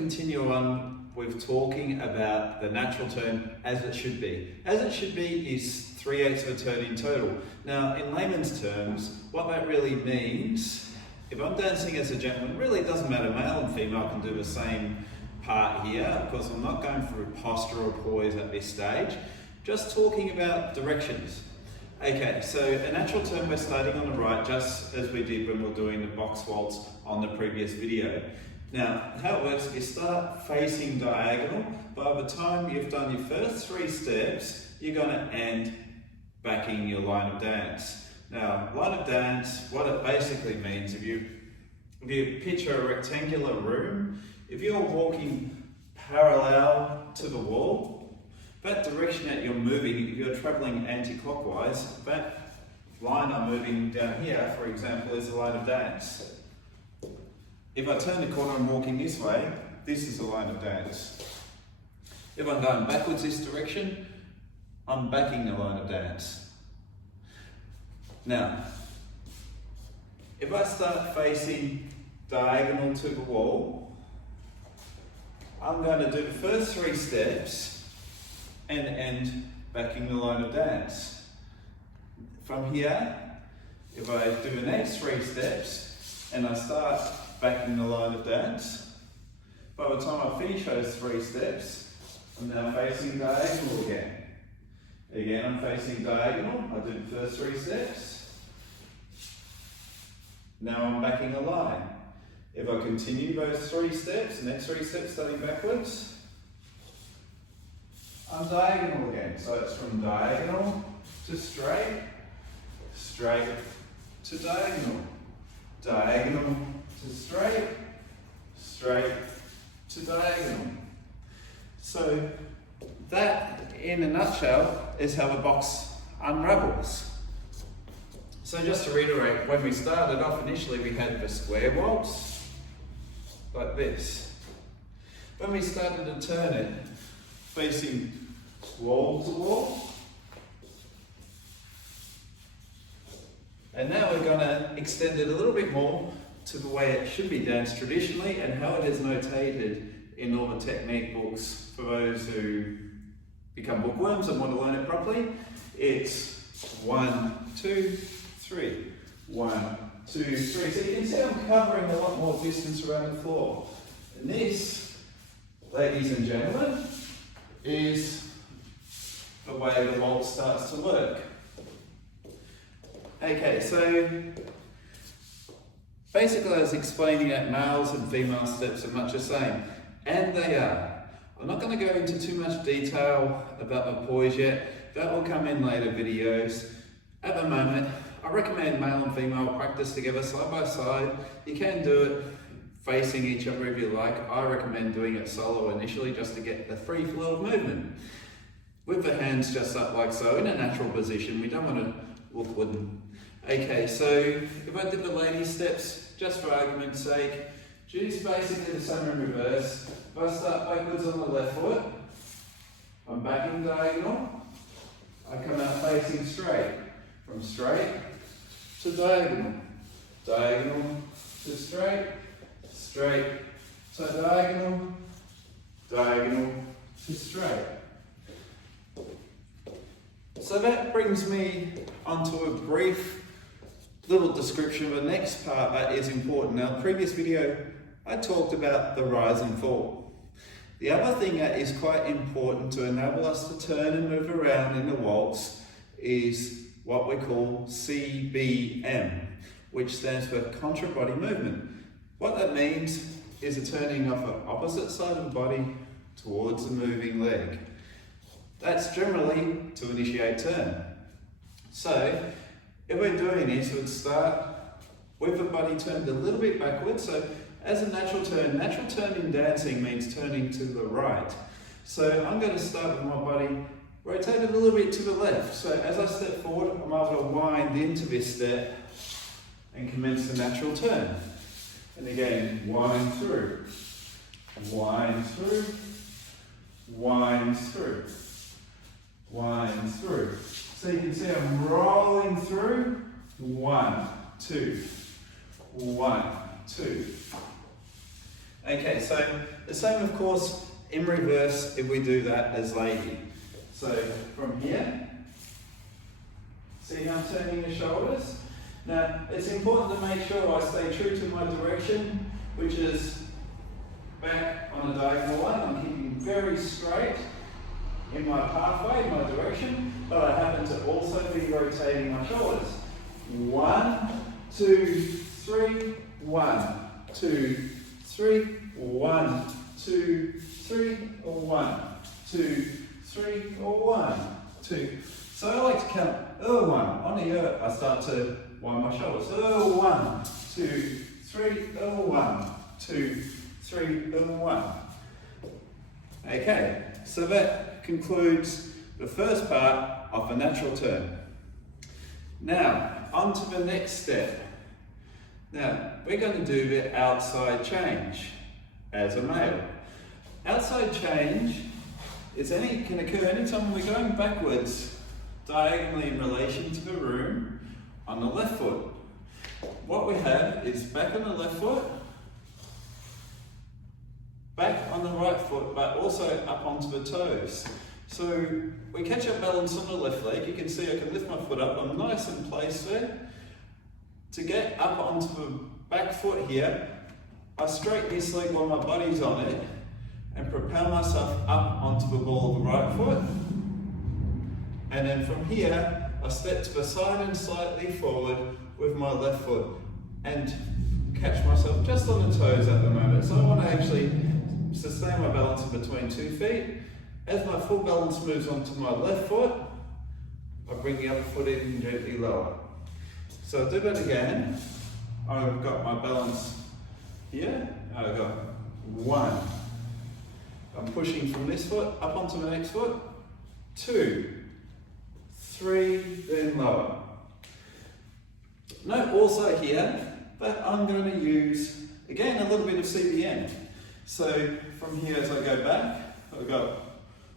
continue on with talking about the natural turn as it should be. As it should be is 3/8 of a turn in total. Now, in layman's terms, what that really means, if I'm dancing as a gentleman, really it doesn't matter, male and female can do the same part here. Of course, I'm not going through postural poise at this stage, just talking about directions. Okay, so a natural turn, we're starting on the right, just as we did when we were doing the box waltz on the previous video. Now, how it works, you start facing diagonal. By the time you've done your first 3 steps, you're going to end backing your line of dance. Now, line of dance, what it basically means, if you picture a rectangular room, if you're walking parallel to the wall, that direction that you're moving, if you're travelling anti-clockwise, that line I'm moving down here, for example, is the line of dance. If I turn the corner and walking this way, this is the line of dance. If I'm going backwards this direction, I'm backing the line of dance. Now, if I start facing diagonal to the wall, I'm going to do the first 3 steps and end backing the line of dance. From here, if I do the next 3 steps and I start backing the line of dance, by the time I finish those 3 steps, I'm now facing diagonal again. Again, I'm facing diagonal, I do the first 3 steps. Now I'm backing a line. If I continue those 3 steps, the next 3 steps starting backwards, I'm diagonal again. So it's from diagonal to straight, straight to diagonal, diagonal to straight, straight to diagonal. So that, in a nutshell, is how the box unravels. So just to reiterate, when we started off initially, we had the square waltz, like this. When we started to turn it, facing wall to wall. And now we're going to extend it a little bit more to the way it should be danced traditionally and how it is notated in all the technique books for those who become bookworms and want to learn it properly. It's 1, 2, 3. 1, 2, 3. So you can see I'm covering a lot more distance around the floor. And this, ladies and gentlemen, is the way the waltz starts to work. Okay, so basically I was explaining that males and female steps are much the same, and they are. I'm not going to go into too much detail about the poise yet, that will come in later videos. At the moment, I recommend male and female practice together side by side. You can do it facing each other if you like. I recommend doing it solo initially just to get the free flow of movement. With the hands just up like so, in a natural position. We don't want to look wooden. Okay, so if I did the lady steps, just for argument's sake, just basically the same in reverse. If I start backwards on the left foot, I'm backing diagonal, I come out facing straight. From straight to diagonal, diagonal to straight, straight to diagonal, diagonal to straight. So that brings me onto a brief little description of the next part that is important. Now, in the previous video, I talked about the rise and fall. The other thing that is quite important to enable us to turn and move around in the waltz is what we call CBM, which stands for contra body movement. What that means is a turning off an opposite side of the body towards the moving leg. That's generally to initiate turn. So, if we're doing this, we'd start with the body turned a little bit backwards. So, as a natural turn in dancing means turning to the right. So, I'm going to start with my body rotated a little bit to the left. So, as I step forward, I'm able to wind into this step and commence the natural turn. And again, wind through, wind through, wind through, wind through. So you can see I'm rolling through, 1, 2, 1, 2. Okay, so the same of course in reverse if we do that as lady. So from here, see how I'm turning the shoulders? Now it's important to make sure I stay true to my direction, which is back on a diagonal line. I'm keeping very straight in my pathway, my direction, but I happen to also be rotating my shoulders. 1, 2, 3, 1, 2, 3, 1, 2, 3, 1, 2, 3, 1, 2. So I like to count 1. On the I start to wind my shoulders. 1, 2, 3, 1, 2, 3, 1. Okay, so that concludes the first part of the natural turn. Now, on to the next step. Now, we're going to do the outside change as a male. Outside change can occur anytime we're going backwards diagonally in relation to the room on the left foot. What we have is back on the left foot, back on the right foot, but also up onto the toes. So we catch our balance on the left leg. You can see I can lift my foot up. I'm nice and placed there. To get up onto the back foot here, I straighten this leg while my body's on it and propel myself up onto the ball of the right foot. And then from here, I step to the side and slightly forward with my left foot and catch myself just on the toes at the moment. So I want to actually sustain my balance in between 2 feet. As my full balance moves onto my left foot, I bring the other foot in and gently lower. So I'll do that again. I've got my balance here. I've got 1. I'm pushing from this foot up onto the next foot. 2, 3, then lower. Note also here that I'm going to use, again, a little bit of CBM. So from here as I go back, I've got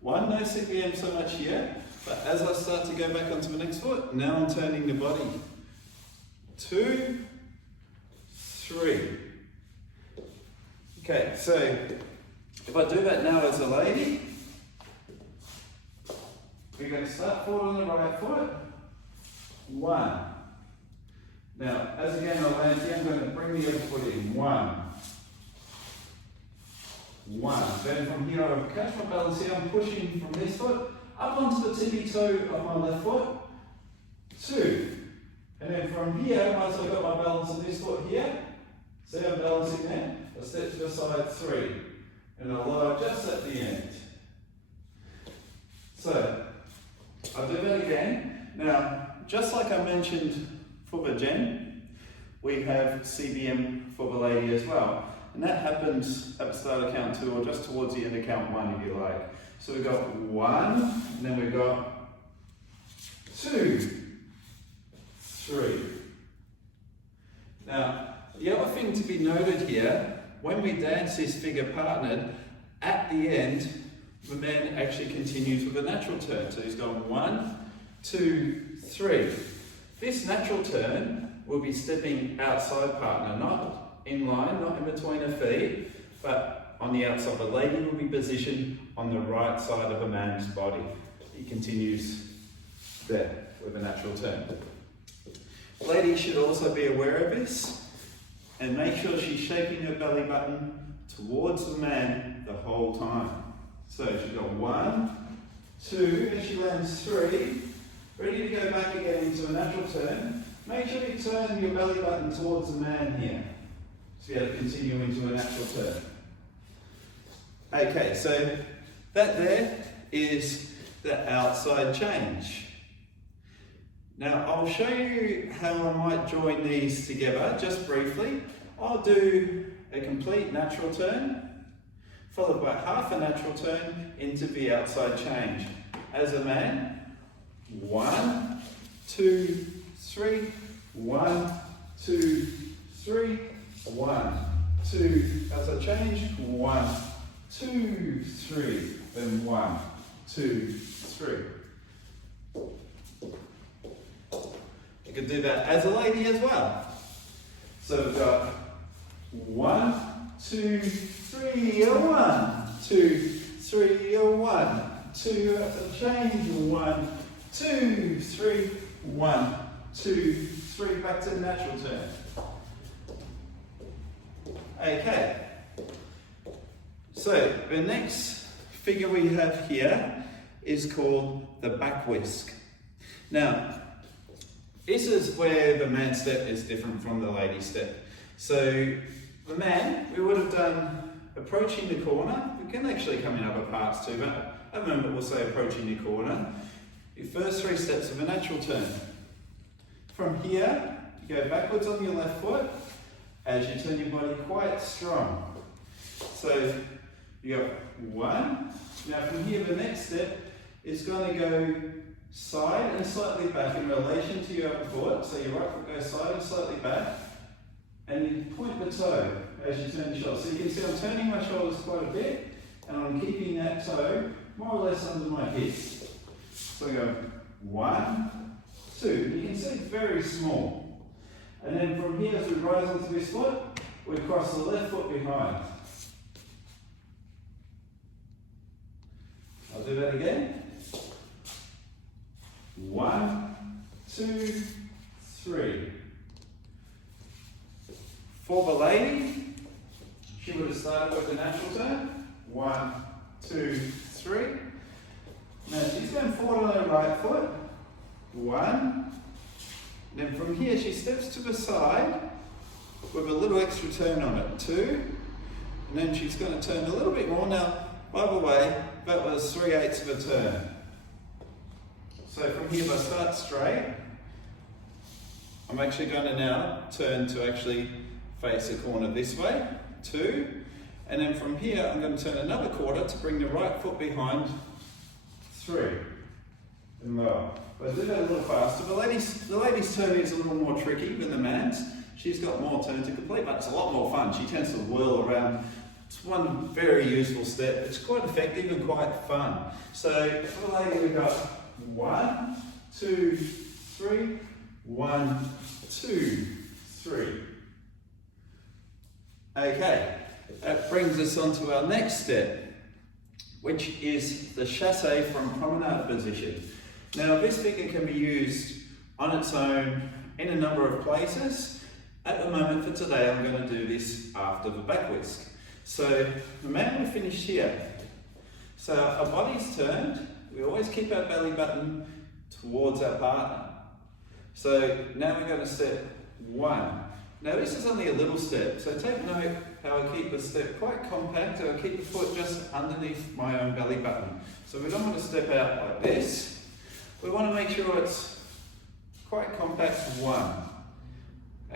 1, no CBM so much here, but as I start to go back onto the next foot, now I'm turning the body. 2, 3. Okay, so if I do that now as a lady, we're going to start forward on the right foot. 1. Now, as again I land here, I'm going to bring the other foot in. 1. 1. Then from here I catch my balance here, I'm pushing from this foot up onto the tippy toe of my left foot. 2. And then from here, once I've got my balance on this foot here, see I'm balancing there, I step to the side. 3. And I'll lower just at the end. So, I'll do that again. Now, just like I mentioned for the gen, we have CBM for the lady as well. And that happens at the start of count 2 or just towards the end of count 1 if you like. So we've got 1, and then we've got 2, 3. Now, the other thing to be noted here, when we dance this figure partnered, at the end, the man actually continues with a natural turn. So he's gone 1, 2, 3. This natural turn will be stepping outside partner, not in line, not in between her feet, but on the outside. The lady will be positioned on the right side of a man's body. He continues there with a natural turn. Lady should also be aware of this and make sure she's shaping her belly button towards the man the whole time. So she's got 1, 2, and she lands 3, ready to go back again into a natural turn. Make sure you turn your belly button towards the man here to be able to continue into a natural turn. Okay, so that there is the outside change. Now I'll show you how I might join these together just briefly. I'll do a complete natural turn, followed by half a natural turn into the outside change. As a man, 1, 2, 3, 1, 2, 3, 1, 2, outside change, 1, 2, 3, then 1, 2, 3. You can do that as a lady as well. So we've got 1, 2, 3, 1, 2, 3, 1, 2, change, 1, 2, 3, 1, 2, 3, back to the natural turn. Okay, so the next figure we have here is called the back whisk. Now, this is where the man step is different from the lady step. So the man, we would have done approaching the corner. We can actually come in other parts too, but at the moment we'll say approaching the corner. Your first 3 steps of a natural turn. From here, you go backwards on your left foot as you turn your body quite strong. So you got 1. Now from here, the next step is going to go side and slightly back in relation to your other foot. So your right foot goes side and slightly back. And you point the toe as you turn the shoulder. So you can see I'm turning my shoulders quite a bit and I'm keeping that toe more or less under my hips. So we go 1, 2. You can see it's very small. And then from here, as we rise onto this foot, we cross the left foot behind. I'll do that again. 1, 2, 3. For the lady, she would have started with the natural turn. 1, 2, 3. Now she's going forward on her right foot. 1. Then from here she steps to the side with a little extra turn on it. 2. And then she's going to turn a little bit more. Now, by the way, that was 3/8 of a turn. So from here, if I start straight, I'm actually going to now turn to actually face the corner this way, 2, and then from here I'm going to turn another quarter to bring the right foot behind, 3, and lower. But I'll do that a little faster. The lady's turn is a little more tricky than the man's. She's got more turn to complete, but it's a lot more fun. She tends to whirl around. It's one very useful step. It's quite effective and quite fun. So for the lady we've got 1, 2, 3, 1, 2, 3. Okay, that brings us on to our next step, which is the chasse from promenade position. Now this figure can be used on its own in a number of places. At the moment for today I'm going to do this after the back whisk. So the man will finish here. So our body's turned, we always keep our belly button towards our partner. So now we're going to step 1. Now this is only a little step, so take note how I keep the step quite compact. I keep the foot just underneath my own belly button. So we don't want to step out like this. We want to make sure it's quite compact. 1.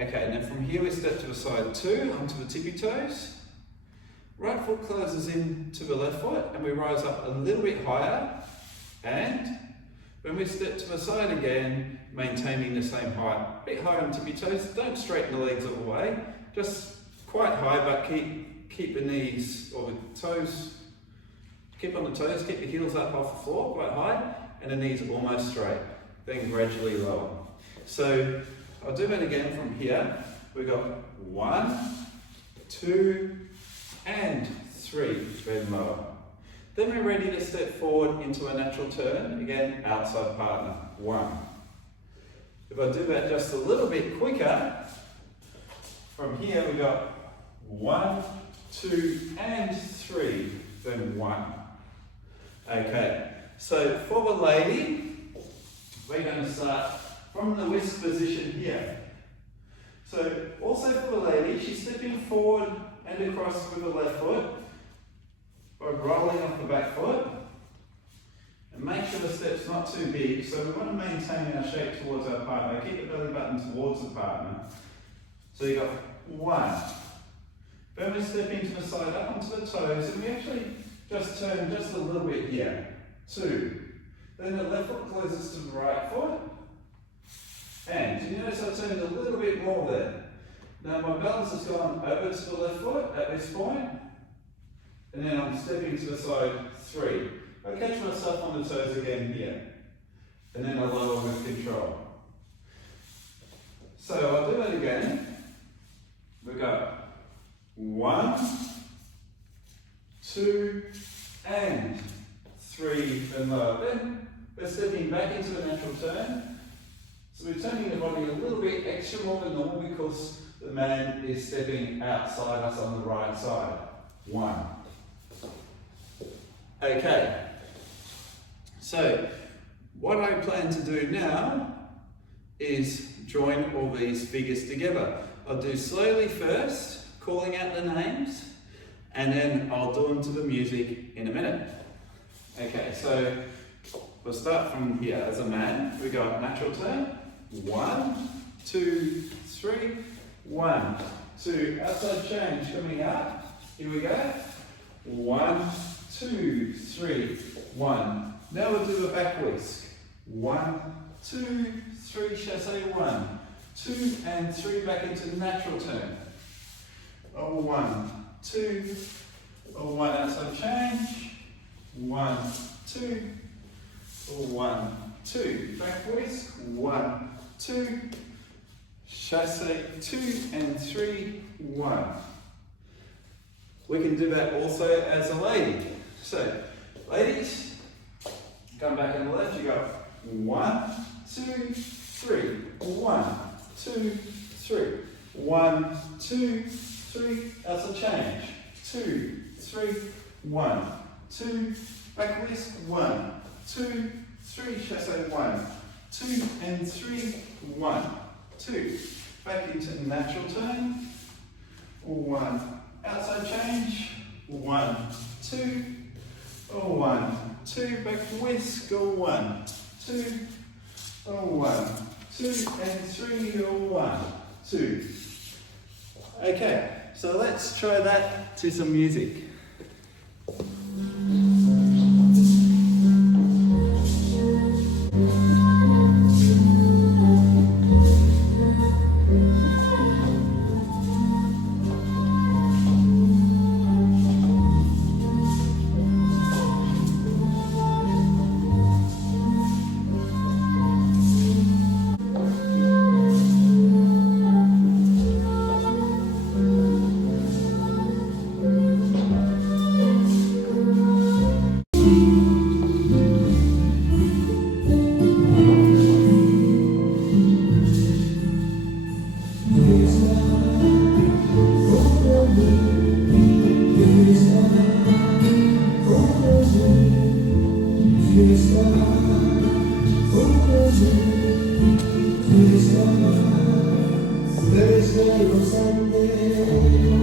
Okay, and then from here we step to the side 2, onto the tippy toes. Right foot closes in to the left foot and we rise up a little bit higher, and when we step to the side again, maintaining the same height, a bit higher on tippy toes. Don't straighten the legs all the way, just quite high, but keep the knees or the toes, keep on the toes, keep the heels up off the floor quite high, and the knees almost straight, then gradually lower. So I'll do that again from here. We've got 1, 2, and 3, then lower. Then we're ready to step forward into a natural turn, again, outside partner, 1. If I do that just a little bit quicker, from here we got 1, 2, and 3, then 1. Okay, so for the lady, we're going to start from the whisk position here. So also for the lady, she's stepping forward and across with the left foot by rolling off the back foot. And make sure the step's not too big, so we want to maintain our shape towards our partner. Keep the belly button towards the partner. So you got 1. Then we step into the side up onto the toes, and we actually just turn just a little bit here. 2. Then the left foot closes to the right foot. And you notice I turned a little bit more there. Now my balance has gone over to the left foot at this point, and then I'm stepping to the side 3. I catch myself on the toes again here, and then I lower with control. So I'll do that again. We go 1, 2, and 3 and lower. Then we're stepping back into a natural turn. So we're turning the body a little bit extra more than normal because the man is stepping outside us on the right side. 1. Okay. So what I plan to do now is join all these figures together. I'll do slowly first, calling out the names, and then I'll do them to the music in a minute. Okay, so we'll start from here. As a man, we got natural turn. 1, 2, 3. 1, 2. Outside change coming out. Here we go. 1, 2, 3. 1. Now we'll do a back whisk. 1, 2, 3. Chasse 1, 2, and 3 back into natural turn. 1, 2. 1 outside change. 1, 2. 1, 2. Back whisk. 1, 2. Chasse 2 and 3. 1. We can do that also as a lady. So, ladies, come back on the left. You go 1, 2, 3. 1, 2, 3. 1, 2, 3. Outside change. 2, 3. 1, 2. Back whisk. 1, 2, 3. Chasse 1, 2 and 3. 1, 2. Back into natural turn. 1. Outside change. 1, 2. 1, 2. Back whisk. 1, 2. 1, 2 and 3. 1, 2. Okay, so let's try that to some music. Thursday or Sunday.